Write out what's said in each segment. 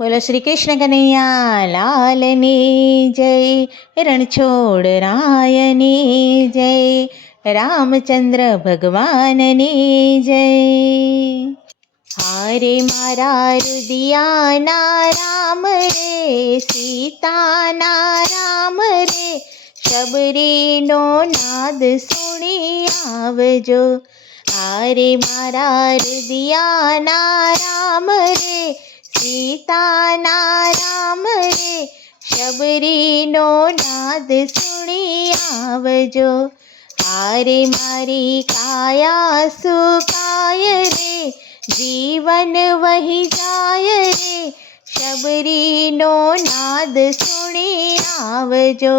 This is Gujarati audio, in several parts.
બોલો શ્રી કૃષ્ણ કનૈયા, લાલની જય, રણછોડ રાયની જય, રામચંદ્ર ભગવાનની જય. હારે મારા રુદિયાના રામ રે, સીતાના રામ રે, શબરીનો નાદ સુણી આવજો. હારે મારા રુદિયાના રામ રે સીતાના રામ રે, શબરીનો નાદ સુણી આવજો. હારે મારી કાયા સુકાય રે, જીવન વહી જાય રે, શબરીનો નાદ સુણી આવજો.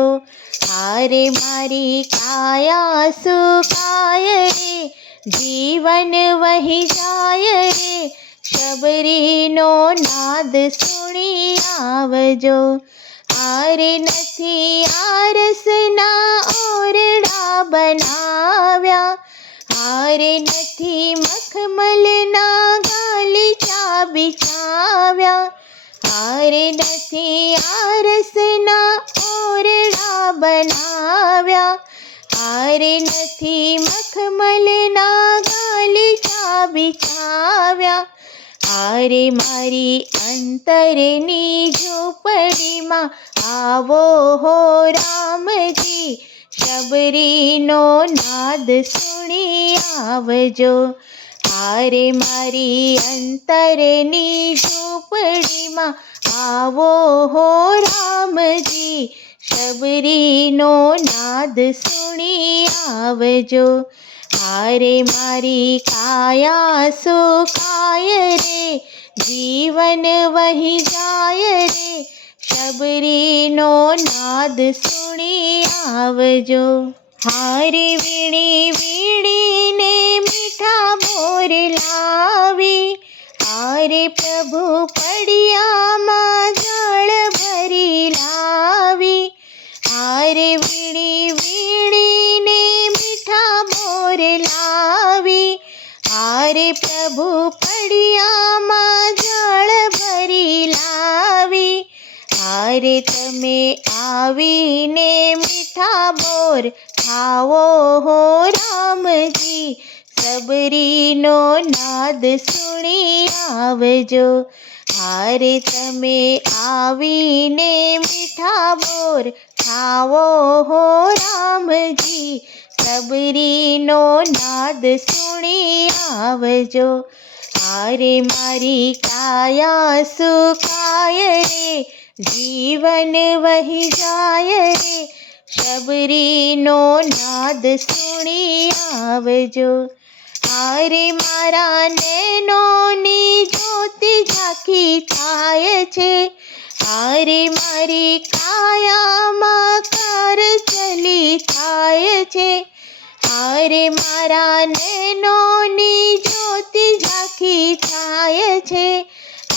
હારે મારી કાયા સુકાય રે, જીવન વહી જાય રે શબરીનો નાદ સુણી આવજો. આરે નથી આરસના ઓરડા બનાવ્યા. હારે નથી મખમલના ગાલીચા બિછાવ્યા હારે નથી આરસના ઓરડા બનાવ્યા. હારે નથી મખમલના ગાલીચા બિછાવ્યા હારે મારી અંતરની ઝૂંપડીમાં આવો હો રામજી, શબરીનો નાદ સુણી આવજો. હારે મારી અંતરની ઝૂંપડીમાં આવો હો રામજી, શબરીનો નાદ સુણી આવજો. હારે મારી કાયા સુકાય રે જીવન વહી જાય રે શબરીનો નાદ સુણી આવજો હારે વીણી વીણીને મીઠા મોર લાવી હારે પ્રભુ પડિયામાં પ્રભુ પડિયામાં જળ ભરી લાવી. હારે તમે આવીને મીઠા બોર ખાવો હો રામજી. સબરીનો નાદ સુણી આવજો. હારે તમે આવીને મીઠા બોર ખાવો હો રામજી. સબરીનો નાદ સુણી આવજો. હારે મારી કાયા સુકાય રે, જીવન વહી જાય રે. શબરીનો નાદ સુણી આવજો. હારે મારા નેનોની જ્યોતિ ઝાંખી થાય છે. હારે મારી કાયામાં કાર ચલી થાય છે. હારે મારા નૈનોની જ્યોતિ ઝાંખી થાય છે.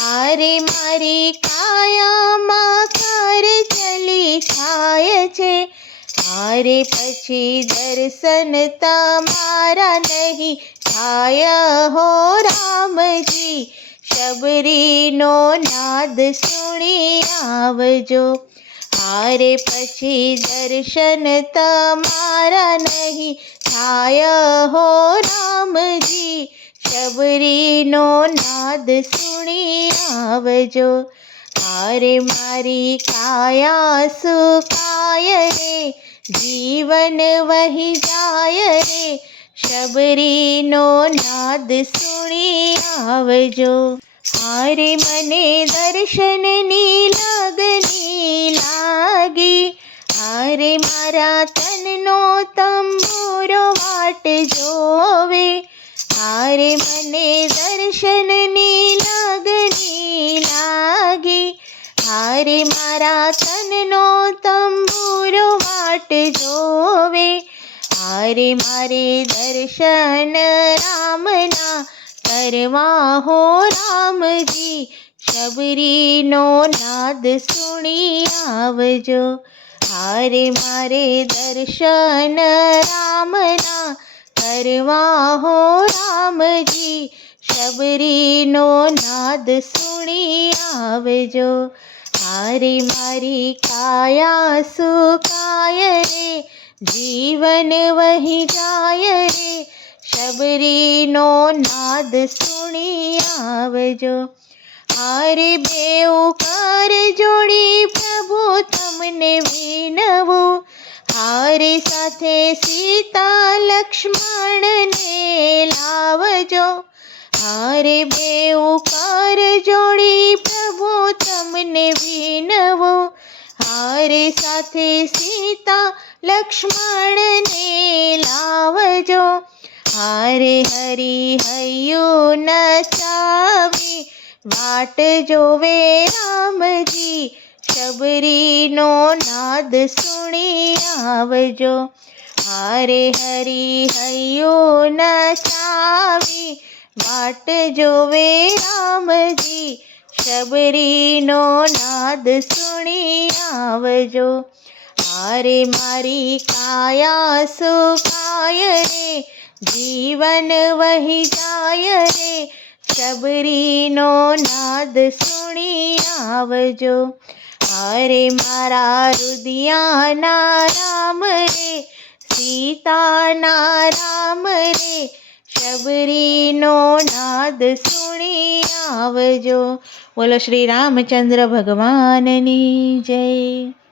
હારે મારી કાયામાં કાર ચલી થાય છે. હારે પછી દર્શન તમારા નહીં થાય. હો રામજી, શબરીનો નાદ સુણી આવજો. હારે પછી દર્શન તમારા નહીં થાય હો રામજી. શબરીનો નાદ સુણી આવજો. હારે મારી કાયા સુકાય રે, જીવન વહી જાય રે. શબરીનો નાદ સુણી આવજો. હારે મને દર્શનની લાગણી લાગી હારે મારા તનનો તંબુરો વાટ જોવે હારે મને દર્શનની લાગણી લાગી હારે મારા તનનો તંબુરો વાટ જોવે હારે મારે દર્શન રામના કરવા હો રામજી શબરીનો નાદ સુણી આવજો હારે મારે દર્શન રામના કરવા હો રામજી શબરીનો નાદ સુણી આવજો હારે મારી કાયા સુકાય રે જીવન વહી જાય રે શબરીનો નાદ સુણી આવજો. હારે બેઉ કાર જોડી પ્રભુ તમને વિનવું. હારે સાથે સીતા લક્ષ્મણને લાવજો. હારે બેઉ કાર જોડી પ્રભુ તમને વિનવો. હારે સાથે સીતા લક્ષ્મણને લાવજો. હારે હરી હૈયું નચાવી વાટ જોવે રામજી શબરીનો નાદ સુણી આવજો હારે હરી હૈયું નચાવી વાટ જોવે રામજી શબરીનો નાદ સુણી આવજો હારે મારી કાયા સુખાય રે જીવન વહી જાય રે. શબરીનો નાદ સુણી આવજો. અરે મારા રુદિયાના રામ રે, સીતાના રામ રે, શબરીનો નાદ સુણી આવજો. બોલો શ્રી રામચંદ્ર ભગવાનની જય.